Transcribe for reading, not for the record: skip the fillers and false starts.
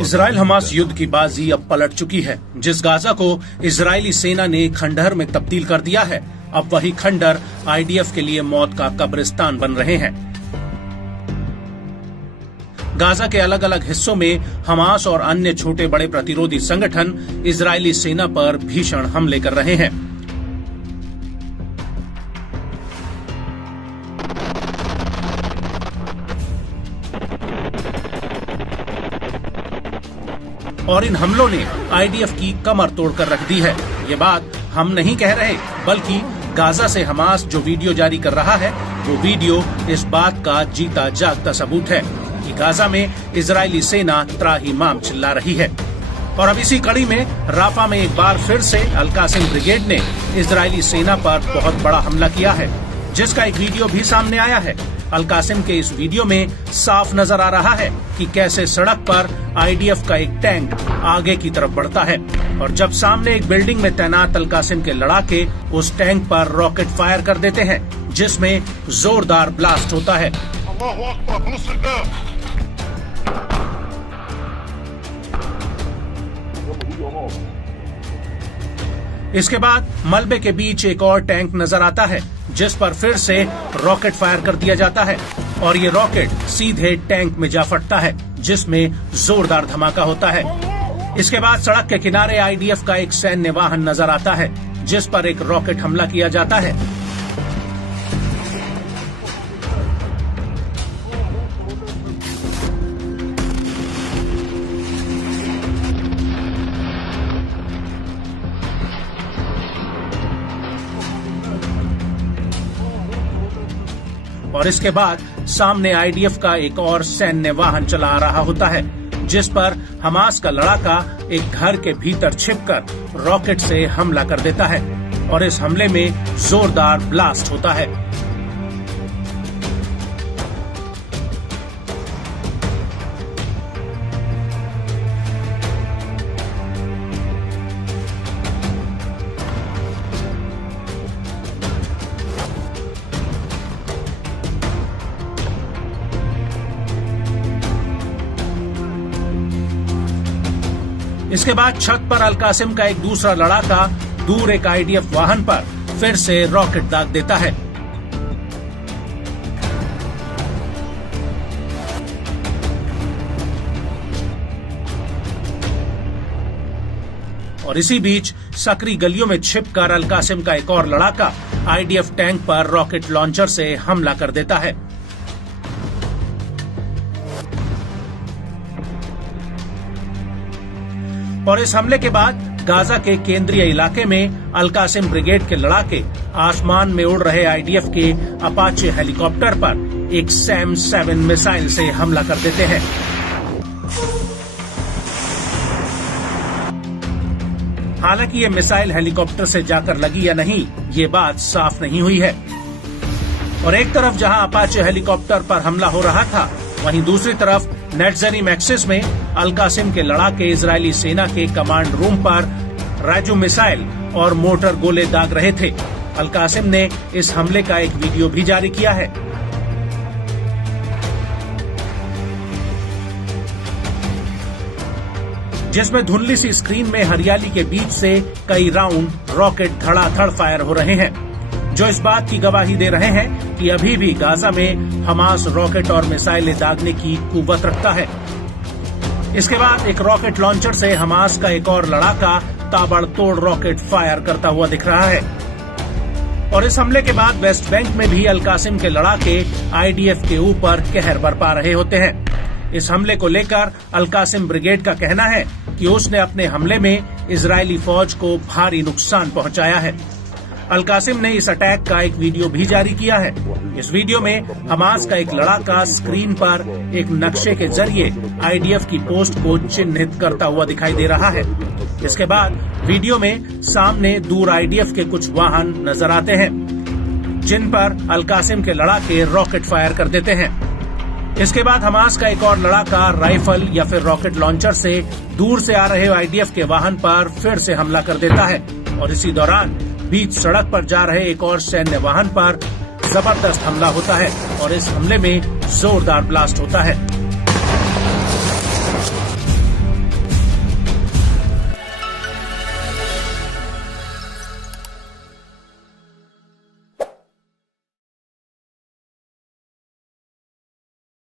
Israel Hamas युद्ध की बाजी अब पलट चुकी है। जिस गाजा को इजरायली सेना ने खंडहर में तब्दील कर दिया है, अब वही खंडहर आईडीएफ के लिए मौत का कब्रिस्तान बन रहे हैं। गाजा के अलग अलग हिस्सों में हमास और अन्य छोटे बड़े प्रतिरोधी संगठन इजरायली सेना पर भीषण हमले कर रहे हैं। और इन हमलों ने आईडीएफ की कमर तोड़कर रख दी है। ये बात हम नहीं कह रहे, बल्कि गाजा से हमास जो वीडियो जारी कर रहा है, वो वीडियो इस बात का जीता जागता सबूत है कि गाजा में इजरायली सेना त्राहिमाम चिल्ला रही है। और अब इसी कड़ी में राफा में एक बार फिर से अल-कासिम ब्रिगेड ने इजरायली सेना पर बहुत बड़ा हमला किया है, जिसका एक वीडियो भी सामने आया है। अल-कासिम के इस वीडियो में साफ नजर आ रहा है कि कैसे सड़क पर आईडीएफ का एक टैंक आगे की तरफ बढ़ता है और जब सामने एक बिल्डिंग में तैनात अल-कासिम के लड़ाके उस टैंक पर रॉकेट फायर कर देते हैं, जिसमें जोरदार ब्लास्ट होता है। इसके बाद मलबे के बीच एक और टैंक नजर आता है, जिस पर फिर से रॉकेट फायर कर दिया जाता है और ये रॉकेट सीधे टैंक में जा फटता है, जिसमें जोरदार धमाका होता है। इसके बाद सड़क के किनारे आईडीएफ का एक सैन्य वाहन नजर आता है, जिस पर एक रॉकेट हमला किया जाता है। और इसके बाद सामने आईडीएफ का एक और सैन्य वाहन चला आ रहा होता है, जिस पर हमास का लड़ाका एक घर के भीतर छिपकर रॉकेट से हमला कर देता है और इस हमले में जोरदार ब्लास्ट होता है। इसके बाद छत पर अल-कासिम का एक दूसरा लड़ाका दूर एक आईडीएफ वाहन पर फिर से रॉकेट दाग देता है। और इसी बीच सकरी गलियों में छिपकर अल-कासिम का एक और लड़ाका आईडीएफ टैंक पर रॉकेट लॉन्चर से हमला कर देता है। और इस हमले के बाद गाजा के केंद्रीय इलाके में अल-कासिम ब्रिगेड के लड़ाके आसमान में उड़ रहे आईडीएफ के अपाचे हेलीकॉप्टर पर एक सैम 7 मिसाइल से हमला कर देते हैं। हालांकि ये मिसाइल हेलीकॉप्टर से जाकर लगी या नहीं, ये बात साफ नहीं हुई है। और एक तरफ जहां अपाचे हेलीकॉप्टर पर हमला हो रहा था, वहीं दूसरी तरफ नेट्ज़रीम एक्सिस में अल-कासिम के लड़ाके इजरायली सेना के कमांड रूम पर राजू मिसाइल और मोटर गोले दाग रहे थे। अल-कासिम ने इस हमले का एक वीडियो भी जारी किया है। जिसमें धुंधली सी स्क्रीन में हरियाली के बीच से कई राउंड रॉकेट धड़ाधड़ फायर हो रहे हैं, जो इस बात की गवाही दे रहे हैं कि अभी भी गाजा में हमास रॉकेट और मिसाइलें दागने की कुव्वत रखता है। इसके बाद एक रॉकेट लॉन्चर से हमास का एक और लड़ाका ताबड़तोड़ रॉकेट फायर करता हुआ दिख रहा है। और इस हमले के बाद वेस्ट बैंक में भी अल-कासिम के लड़ाके आईडीएफ के ऊपर कहर बरपा रहे होते हैं। इस हमले को लेकर अल-कासिम ब्रिगेड का कहना है कि उसने अपने हमले में इजरायली फौज को भारी नुकसान पहुंचाया है। अल-कासिम ने इस अटैक का एक वीडियो भी जारी किया है। इस वीडियो में हमास का एक लड़ाका स्क्रीन पर एक नक्शे के जरिए आईडीएफ की पोस्ट को चिन्हित करता हुआ दिखाई दे रहा है। इसके बाद वीडियो में सामने दूर आईडीएफ के कुछ वाहन नजर आते हैं, जिन पर अल-कासिम के लड़ाके रॉकेट फायर कर देते हैं। इसके बाद हमास का एक और लड़ाका राइफल या फिर रॉकेट लॉन्चर से दूर से आ रहे आईडीएफ के वाहन पर फिर से हमला कर देता है और इसी दौरान बीच सड़क पर जा रहे एक और सैन्य वाहन पर जबरदस्त हमला होता है और इस हमले में जोरदार ब्लास्ट होता है।